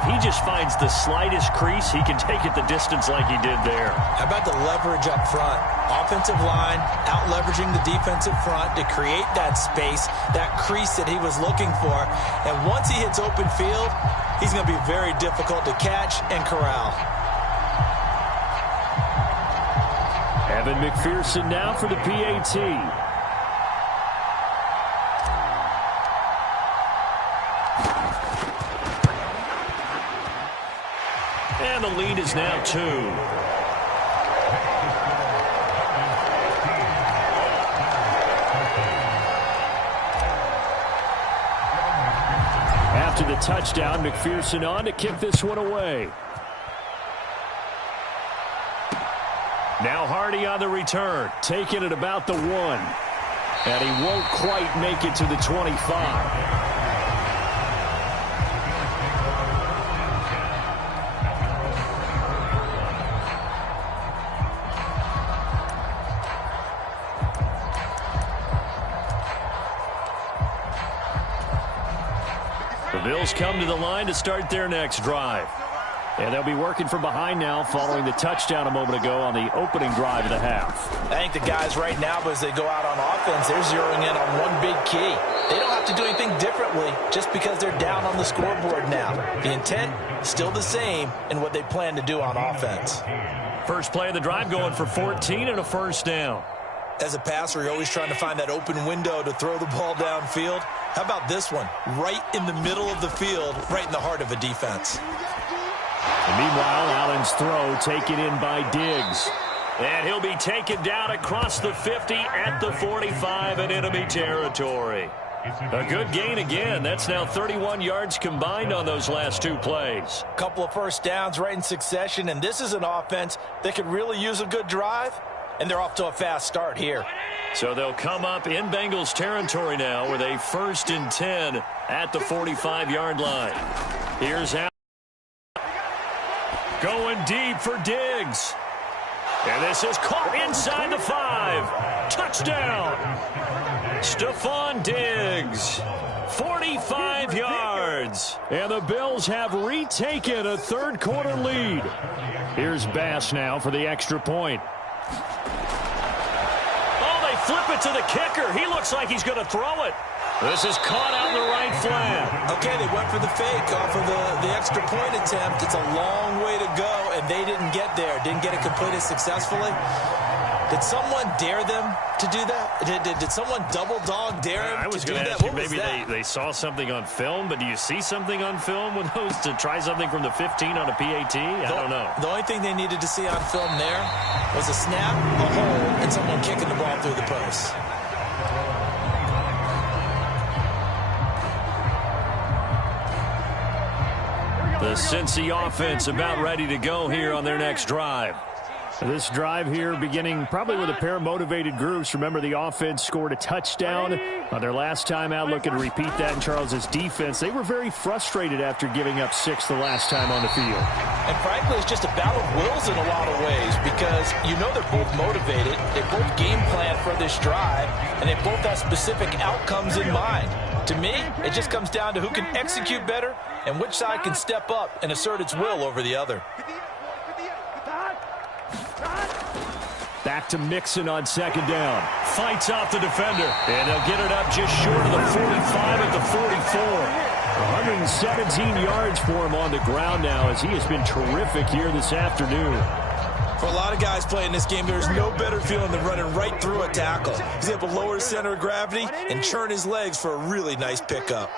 if he just finds the slightest crease, he can take it the distance like he did there. How about the leverage up front? Offensive line out-leveraging the defensive front to create that space, that crease that he was looking for. And once he hits open field, he's going to be very difficult to catch and corral. Evan McPherson now for the PAT. And the lead is now 2. After the touchdown, McPherson on to kick this one away. Now Hardy on the return, taking it about the 1. And he won't quite make it to the 25. The Bills come to the line to start their next drive. And they'll be working from behind now following the touchdown a moment ago on the opening drive of the half. I think the guys right now, as they go out on offense, they're zeroing in on one big key. They don't have to do anything differently just because they're down on the scoreboard now. The intent, still the same in what they plan to do on offense. First play of the drive going for 14 and a first down. As a passer, you're always trying to find that open window to throw the ball downfield. How about this one? Right in the middle of the field, right in the heart of a defense. And meanwhile, Allen's throw taken in by Diggs. And he'll be taken down across the 50 at the 45 in enemy territory. A good gain again. That's now 31 yards combined on those last 2 plays. A couple of first downs right in succession, and this is an offense that could really use a good drive, and they're off to a fast start here. So they'll come up in Bengals territory now with a 1st and 10 at the 45-yard line. Here's Allen. Going deep for Diggs. And this is caught inside the 5. Touchdown. Stephon Diggs. 45 yards. And the Bills have retaken a third-quarter lead. Here's Bass now for the extra point. Oh, they flip it to the kicker. He looks like he's going to throw it. This is caught out in the right flank. Okay, they went for the fake off of the extra point attempt. It's a long way to go, and they didn't get there. Didn't get it completed successfully. Did someone dare them to do that? Did someone double dog dare them to do that? I was going to ask you, maybe they saw something on film, but do you see something on film with those to try something from the 15 on a PAT? I don't know. The only thing they needed to see on film there was a snap, a hole, and someone kicking the ball through the post. The Cincy offense about ready to go here on their next drive. This drive here beginning probably with a pair of motivated groups. Remember, the offense scored a touchdown on their last time out. Looking to repeat that in Charles's defense. They were very frustrated after giving up 6 the last time on the field. And frankly, it's just a battle of wills in a lot of ways because you know they're both motivated. They both game plan for this drive, and they both have specific outcomes in mind. To me, it just comes down to who can execute better and which side can step up and assert its will over the other. Back to Mixon on 2nd down. Fights off the defender. And they'll get it up just short of the 45 at the 44. 117 yards for him on the ground now as he has been terrific here this afternoon. For a lot of guys playing this game, there's no better feeling than running right through a tackle. He's able to lower his center of gravity and churn his legs for a really nice pickup.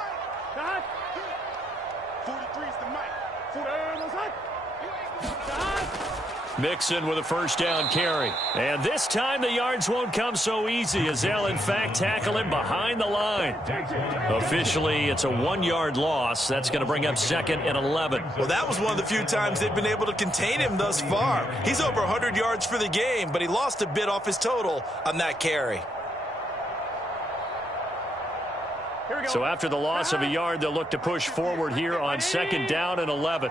Mixon with a first down carry. And this time the yards won't come so easy as they'll in fact tackle him behind the line. Officially, it's a 1-yard loss. That's going to bring up 2nd and 11. Well, that was one of the few times they've been able to contain him thus far. He's over 100 yards for the game, but he lost a bit off his total on that carry. So after the loss of a yard, they'll look to push forward here on 2nd down and 11.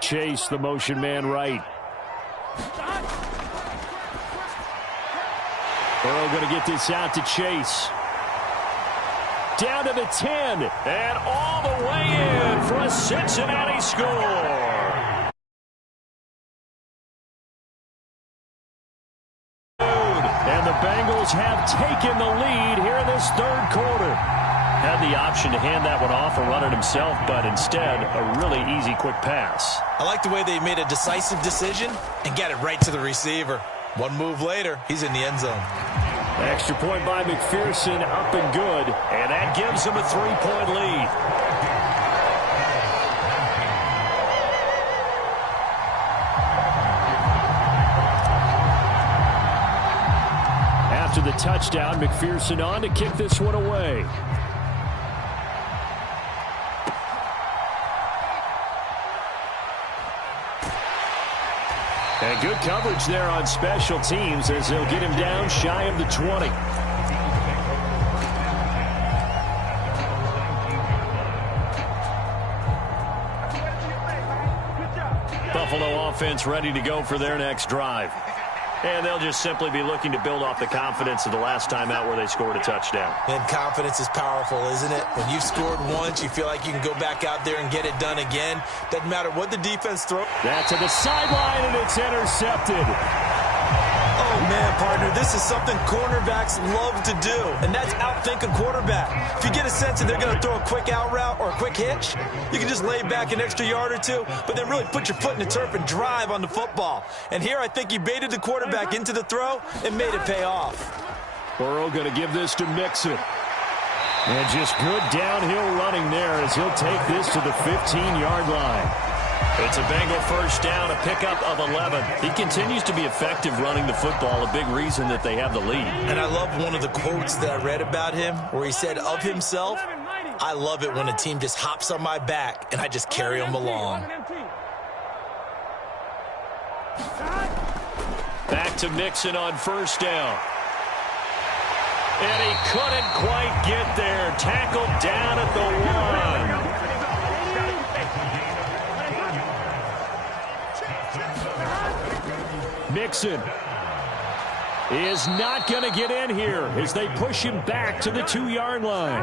Chase, the motion man right. Burrow going to get this out to Chase. Down to the 10. And all the way in for a Cincinnati score. And the Bengals have taken the lead here in this third quarter. Had the option to hand that one off or run it himself, but instead, a really easy, quick pass. I like the way they made a decisive decision and got it right to the receiver. One move later, he's in the end zone. Extra point by McPherson, up and good, and that gives him a 3-point lead. After the touchdown, McPherson on to kick this one away. And good coverage there on special teams as they'll get him down shy of the 20. Buffalo offense ready to go for their next drive. And they'll just simply be looking to build off the confidence of the last time out where they scored a touchdown. And confidence is powerful, isn't it? When you've scored once, you feel like you can go back out there and get it done again. Doesn't matter what the defense throws. That's to the sideline, and it's intercepted. Oh, man, partner, this is something cornerbacks love to do, and that's outthink a quarterback. If you get a sense that they're going to throw a quick out route or a quick hitch, you can just lay back an extra yard or two, but then really put your foot in the turf and drive on the football. And here I think he baited the quarterback into the throw and made it pay off. Burrow going to give this to Mixon. And just good downhill running there as he'll take this to the 15-yard line. It's a Bengal first down, a pickup of 11. He continues to be effective running the football, a big reason that they have the lead. And I love one of the quotes that I read about him where he said of himself, "I love it when a team just hops on my back and I just carry them along." Back to Mixon on first down. And he couldn't quite get there. Tackled down at the 1. Mixon is not going to get in here as they push him back to the 2-yard line.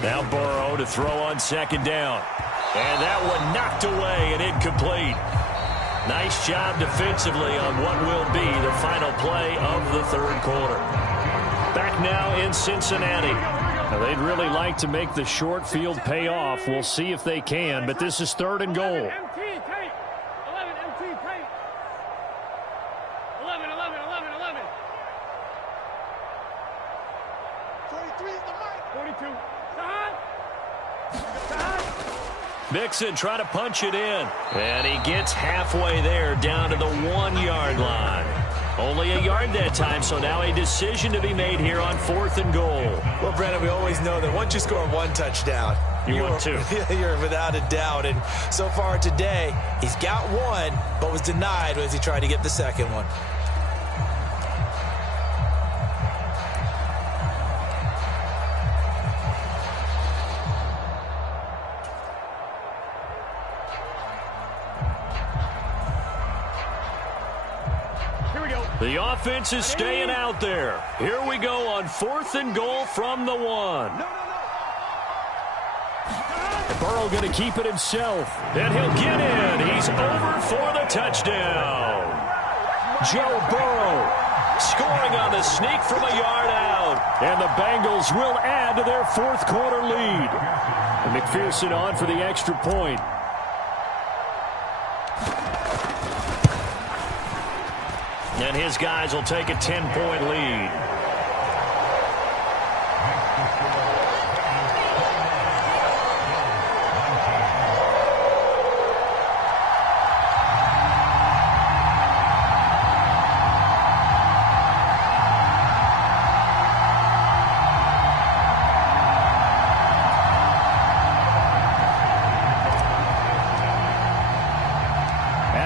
Now Burrow to throw on second down. And that one knocked away and incomplete. Nice job defensively on what will be the final play of the third quarter. Back now in Cincinnati. Now, they'd really like to make the short field pay off. We'll see if they can, but this is third and goal. Mixon trying to punch it in. And he gets halfway there down to the 1-yard line. Only a yard that time, so now a decision to be made here on fourth and goal. Well, Brandon, we always know that once you score one touchdown, you want two. You're without a doubt. And so far today, he's got one, but was denied as he tried to get the second one. The offense is staying out there. Here we go on fourth and goal from the 1. Burrow going to keep it himself. And he'll get in. He's over for the touchdown. Joe Burrow scoring on the sneak from a yard out. And the Bengals will add to their fourth quarter lead. And McPherson on for the extra point. And his guys will take a 10-point lead.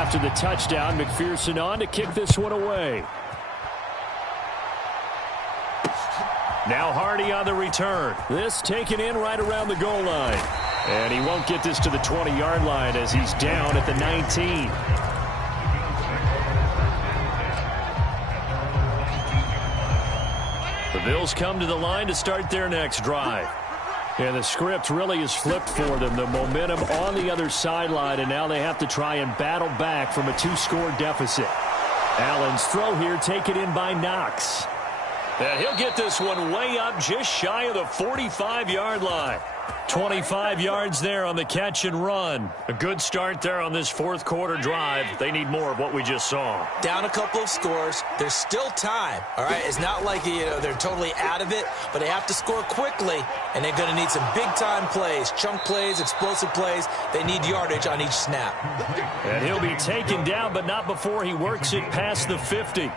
After the touchdown, McPherson on to kick this one away. Now Hardy on the return. This taken in right around the goal line. And he won't get this to the 20-yard line as he's down at the 19. The Bills come to the line to start their next drive. And the script really is flipped for them. The momentum on the other sideline, and now they have to try and battle back from a 2-score deficit. Allen's throw here taken in by Knox. And he'll get this one way up just shy of the 45-yard line. 25 yards there on the catch and run. A good start there on this fourth quarter drive. They need more of what we just saw. Down a couple of scores. There's still time. All right, it's not like they're totally out of it, but they have to score quickly, and they're going to need some big-time plays, chunk plays, explosive plays. They need yardage on each snap. And he'll be taken down, but not before he works it past the 50.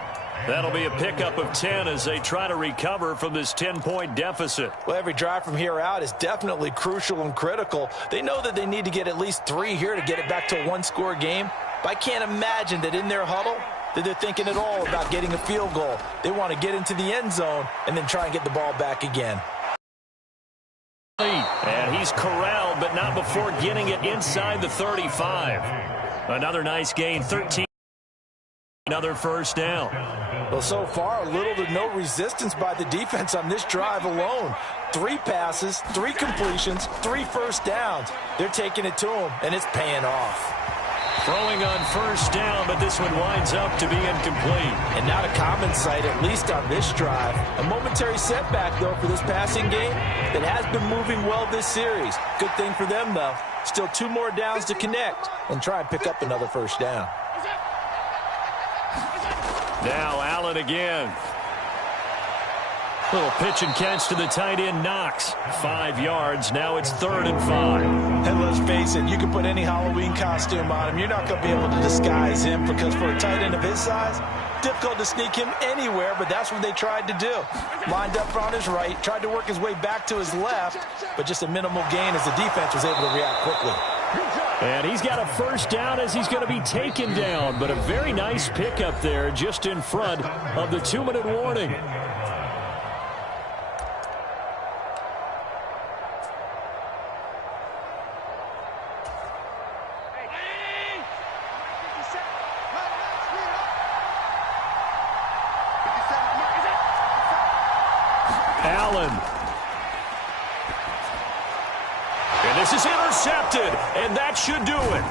That'll be a pickup of 10 as they try to recover from this 10-point deficit. Well, every drive from here out is definitely crucial and critical. They know that they need to get at least 3 here to get it back to a 1-score game. But I can't imagine that in their huddle that they're thinking at all about getting a field goal. They want to get into the end zone and then try and get the ball back again. And he's corralled, but not before getting it inside the 35. Another nice gain, 13. Another first down. Well, so far, little to no resistance by the defense on this drive alone. 3 passes, 3 completions, 3 first downs. They're taking it to him, and it's paying off. Throwing on first down, but this one winds up to be incomplete. And not a common sight, at least on this drive. A momentary setback, though, for this passing game that has been moving well this series. Good thing for them, though. Still 2 more downs to connect and try and pick up another first down. Now Allen again. Little pitch and catch to the tight end, Knox. 5 yards. Now it's 3rd and 5. And let's face it, you can put any Halloween costume on him. You're not going to be able to disguise him because for a tight end of his size, difficult to sneak him anywhere, but that's what they tried to do. Lined up on his right, tried to work his way back to his left, but just a minimal gain as the defense was able to react quickly. And he's got a first down as he's going to be taken down, but a very nice pickup there just in front of the 2-minute warning. Allen. And this is intercepted, and that should do it.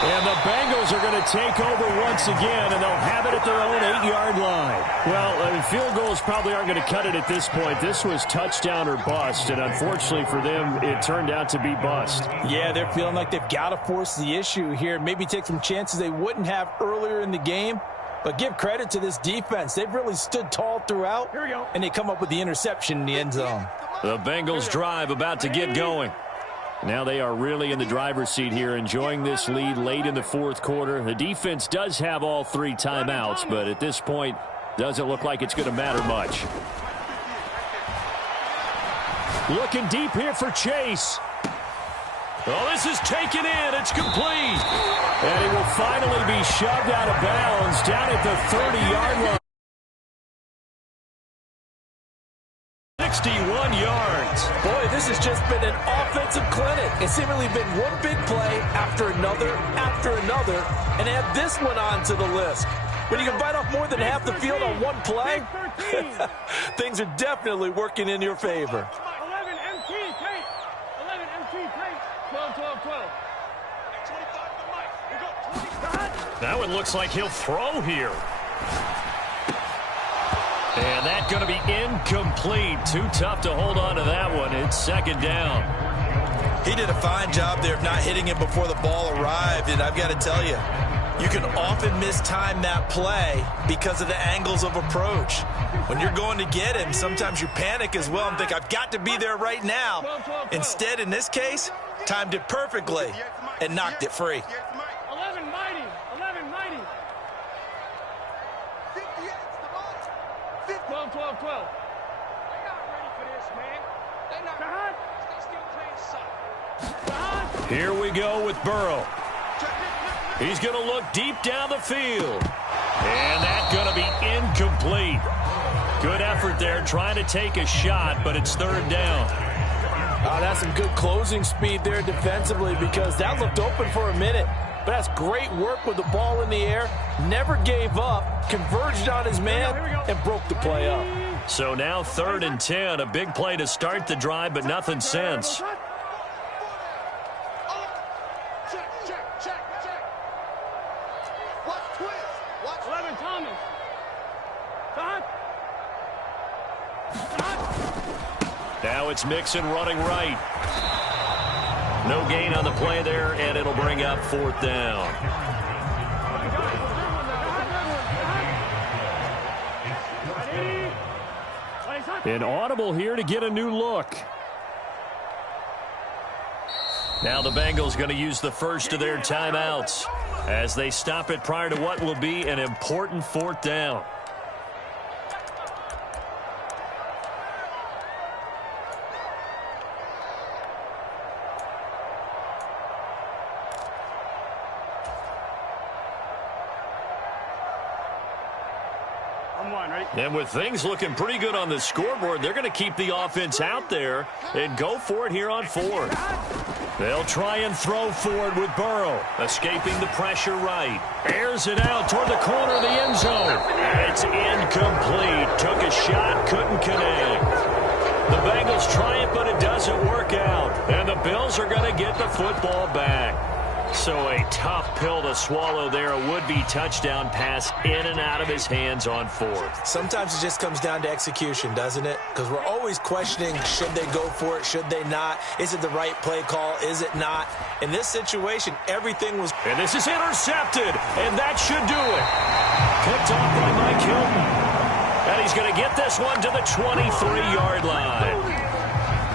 And the Bengals are going to take over once again, and they'll have it at their own 8-yard line. Well, field goals probably aren't going to cut it at this point. This was touchdown or bust, and unfortunately for them, it turned out to be bust. Yeah, they're feeling like they've got to force the issue here, maybe take some chances they wouldn't have earlier in the game. But give credit to this defense. They've really stood tall throughout, and they come up with the interception in the end zone. The Bengals drive about to get going. Now they are really in the driver's seat here, enjoying this lead late in the fourth quarter. The defense does have all 3 timeouts, but at this point, doesn't look like it's going to matter much. Looking deep here for Chase. Oh, this is taken in. It's complete. And he will finally be shoved out of bounds down at the 30-yard line. 61 yards. Boy, this has just been an offensive clinic. It's seemingly been one big play after another, and add this one onto the list. When you can bite off more than half the field on one play, things are definitely working in your favor. 11 MT tape. 11 MT tape. 12, 12, 12. 25 for Mike. We got 20. That one looks like he'll throw here. And that's going to be incomplete. Too tough to hold on to that one. It's 2nd down. He did a fine job there of not hitting it before the ball arrived, and I've got to tell you, you can often mistime that play because of the angles of approach. When you're going to get him, sometimes you panic as well and think, I've got to be there right now. Instead, in this case, timed it perfectly and knocked it free. 11 mighty. 11 mighty. 12, 12, 12. They're not ready for this, man. They're not ready. They still playing soft. Here we go with Burrow. He's going to look deep down the field. And that's going to be incomplete. Good effort there trying to take a shot, but it's 3rd down. That's some good closing speed there defensively because that looked open for a minute. But that's great work with the ball in the air. Never gave up, converged on his man, and broke the play up. So now 3rd and 10. A big play to start the drive, but nothing since. Now it's Mixon running right. No gain on the play there, and it'll bring up 4th down. An audible here to get a new look. Now the Bengals going to use the first of their timeouts as they stop it prior to what will be an important 4th down. And with things looking pretty good on the scoreboard, they're going to keep the offense out there and go for it here on 4th. They'll try and throw forward with Burrow, escaping the pressure right. Airs it out toward the corner of the end zone. It's incomplete. Took a shot, couldn't connect. The Bengals try it, but it doesn't work out. And the Bills are going to get the football back. So a tough pill to swallow there. A would-be touchdown pass in and out of his hands on 4th. Sometimes it just comes down to execution, doesn't it? Because we're always questioning, should they go for it, should they not? Is it the right play call, is it not? In this situation, everything was... And this is intercepted, and that should do it. Picked off by Mike Hilton. And he's going to get this one to the 23-yard line.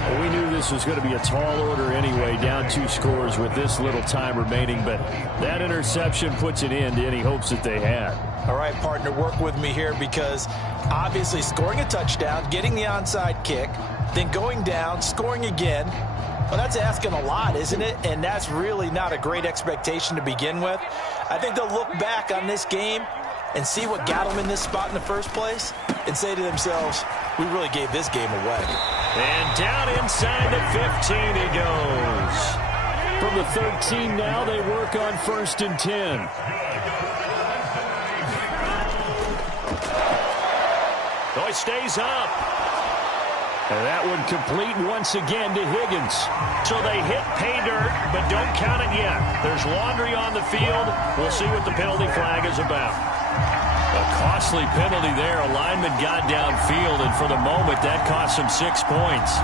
Well, we knew this was going to be a tall order anyway, down 2 scores with this little time remaining, but that interception puts an end to any hopes that they had. All right, partner, work with me here because obviously scoring a touchdown, getting the onside kick, then going down, scoring again, well, that's asking a lot, isn't it? And that's really not a great expectation to begin with. I think they'll look back on this game and see what got them in this spot in the first place and say to themselves, we really gave this game away. And down inside the 15 he goes. From the 13 now, they work on 1st and 10. So he stays up. And that one complete once again to Higgins. So they hit pay dirt, but don't count it yet. There's laundry on the field. We'll see what the penalty flag is about. A costly penalty there. A lineman got downfield, and for the moment, that cost him 6 points.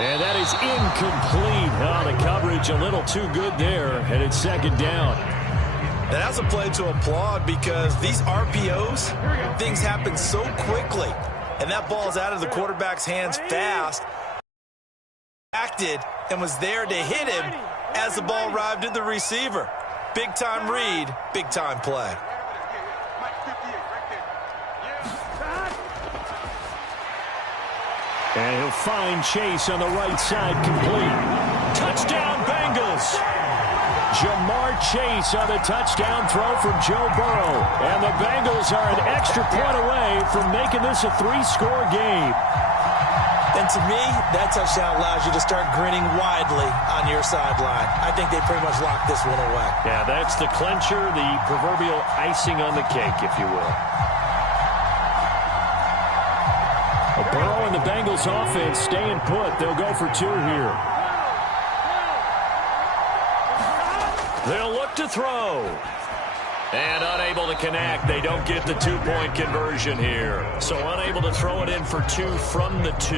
And that is incomplete. Oh, the coverage a little too good there, and it's 2nd down. That's a play to applaud because these RPOs, things happen so quickly. And that ball's out of the quarterback's hands fast. Acted and was there to hit him as the ball arrived at the receiver. Big-time read, big-time play. And he'll find Chase on the right side complete. Touchdown, Bengals! Jamar Chase on the touchdown throw from Joe Burrow. And the Bengals are an extra point away from making this a 3-score game. And to me, that touchdown allows you to start grinning widely on your sideline. I think they pretty much locked this one away. Yeah, that's the clincher, the proverbial icing on the cake, if you will. Burrow and the Bengals offense staying put. They'll go for 2 here. They'll look to throw. And unable to connect. They don't get the 2-point conversion here. So unable to throw it in for 2 from the 2.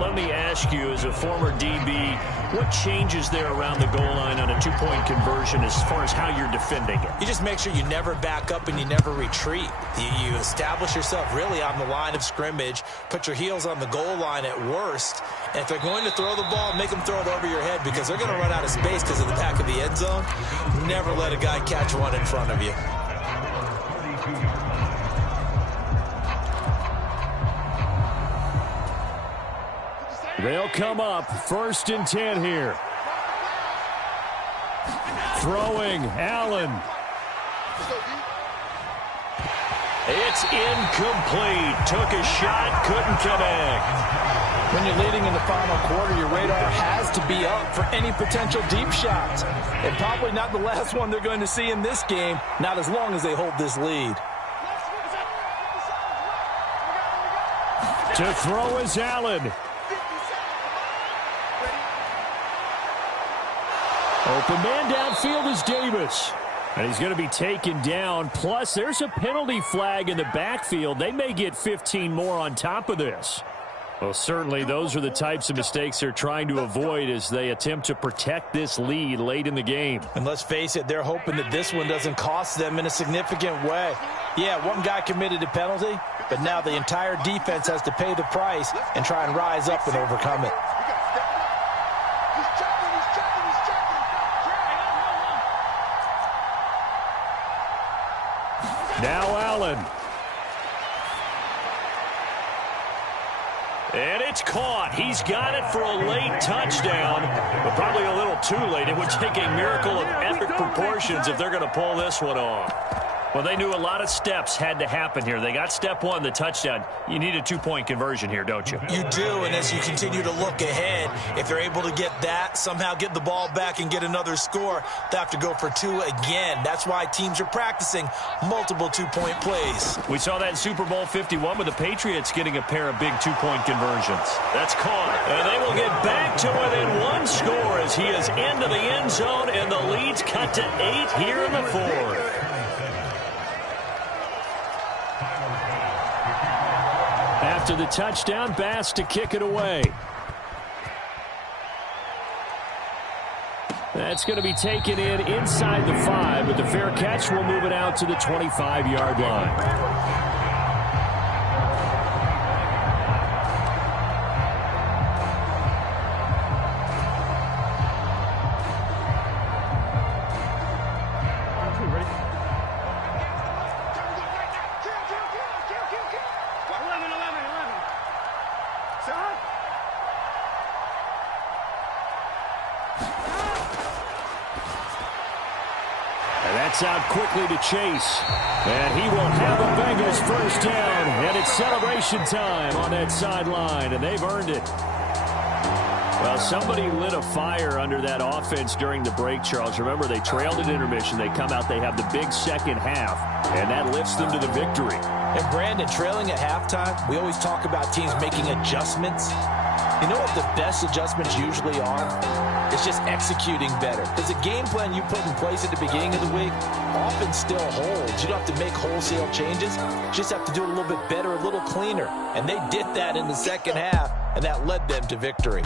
Let me ask you, as a former DB, what changes there around the goal line on a 2-point conversion as far as how you're defending it? You just make sure you never back up and you never retreat. You establish yourself really on the line of scrimmage, put your heels on the goal line at worst, and if they're going to throw the ball, make them throw it over your head because they're going to run out of space because of the back of the end zone. Never let a guy catch one in front of you. They'll come up 1st and 10 here. Throwing, Allen. It's incomplete. Took a shot, couldn't connect. When you're leading in the final quarter, your radar has to be up for any potential deep shots. And probably not the last one they're going to see in this game, not as long as they hold this lead. To throw is Allen. Open man downfield is Davis. And he's going to be taken down. Plus, there's a penalty flag in the backfield. They may get 15 more on top of this. Well, certainly those are the types of mistakes they're trying to avoid as they attempt to protect this lead late in the game. And let's face it, they're hoping that this one doesn't cost them in a significant way. Yeah, one guy committed a penalty, but now the entire defense has to pay the price and try and rise up and overcome it. Now Allen. And it's caught. He's got it for a late touchdown, but probably a little too late. It would take a miracle of epic proportions if they're going to pull this one off. Well, they knew a lot of steps had to happen here. They got step one, the touchdown. You need a two-point conversion here, don't you? You do, and as you continue to look ahead, if they're able to get that, somehow get the ball back and get another score, they have to go for two again. That's why teams are practicing multiple two-point plays. We saw that in Super Bowl 51 with the Patriots getting a pair of big two-point conversions. That's caught. And they will get back to within one score as he is into the end zone, and the lead's cut to 8 here in the fourth. After the touchdown, Bass to kick it away. That's going to be taken in inside the 5, but the fair catch will move it out to the 25-yard line. That's out quickly to Chase. And he will have the Bengals first down. And it's celebration time on that sideline, and they've earned it. Well, somebody lit a fire under that offense during the break, Charles. Remember, they trailed at intermission. They come out, they have the big second half, and that lifts them to the victory. And Brandon, trailing at halftime, we always talk about teams making adjustments. You know what the best adjustments usually are? It's just executing better. Because the game plan you put in place at the beginning of the week often still holds. You don't have to make wholesale changes. You just have to do it a little bit better, a little cleaner. And they did that in the second half, and that led them to victory.